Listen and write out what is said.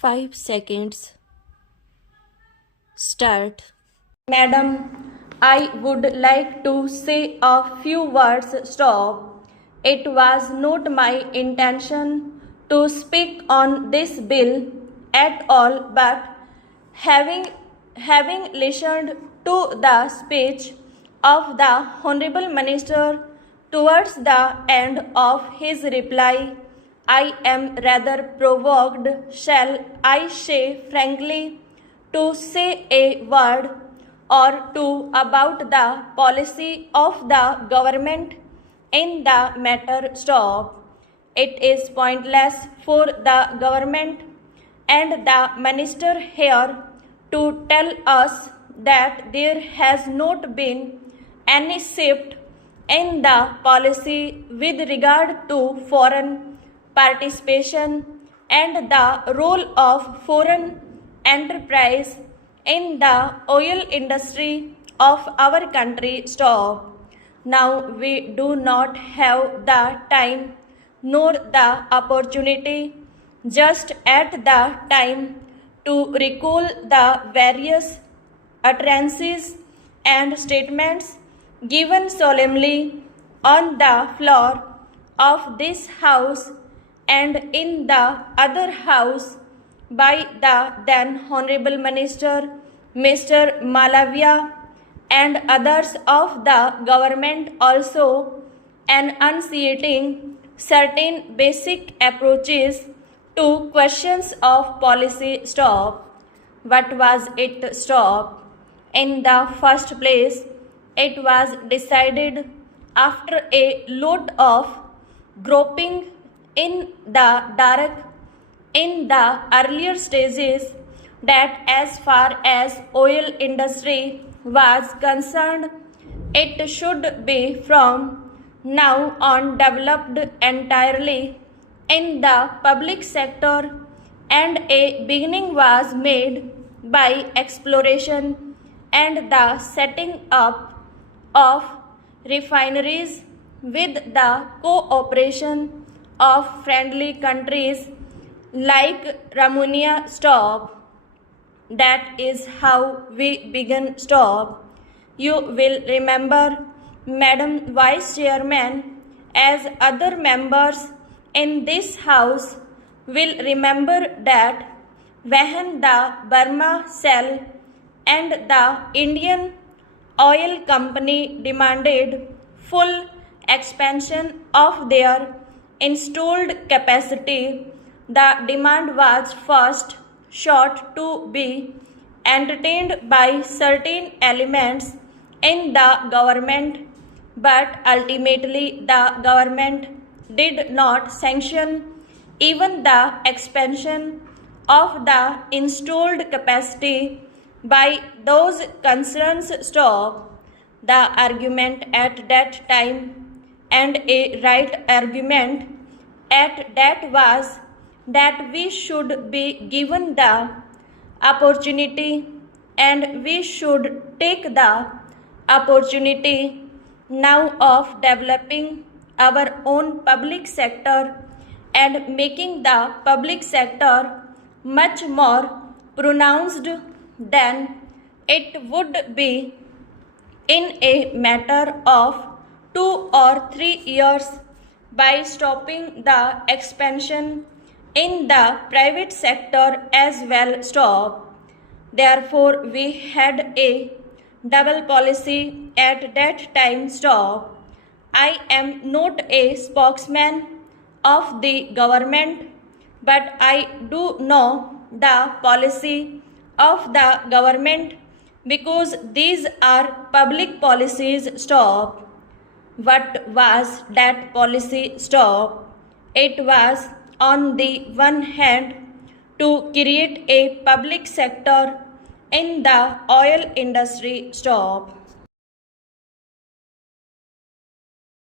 5 seconds. Start. Madam, I would like to say a few words. Stop. It was not my intention to speak on this bill at all, but having listened to the speech of the Honorable Minister towards the end of his reply, I am rather provoked, shall I say frankly, to say a word or two about the policy of the government in the matter. Stop. It is pointless for the government and the minister here to tell us that there has not been any shift in the policy with regard to foreign participation and the role of foreign enterprise in the oil industry of our country. Stop. Now we do not have the time nor the opportunity just at the time to recall the various utterances and statements given solemnly on the floor of this house and in the other house by the then Honorable Minister Mr. Malavia and others of the government, also enunciating certain basic approaches to questions of policy. Stop. What was it? Stop. In the first place, it was decided after a lot of groping in the dark in the earlier stages that as far as oil industry was concerned, it should be from now on developed entirely in the public sector, and a beginning was made by exploration and the setting up of refineries with the cooperation of friendly countries like Romania. Stop. That is how we began. Stop. You will remember, Madam Vice Chairman, as other members in this house will remember, that when the Burma Cell and the Indian Oil Company demanded full expansion of their installed capacity, the demand was first sought to be entertained by certain elements in the government, but ultimately the government did not sanction even the expansion of the installed capacity by those concerns. Stop. The argument at that time, and a right argument at that, was that we should be given the opportunity and we should take the opportunity now of developing our own public sector and making the public sector much more pronounced than it would be in a matter of 2 or 3 years by stopping the expansion in the private sector as well. Stop. Therefore, we had a double policy at that time. Stop. I am not a spokesman of the government, but I do know the policy of the government because these are public policies. Stop. What was that policy? Stop. It was, on the one hand, to create a public sector in the oil industry. Stop.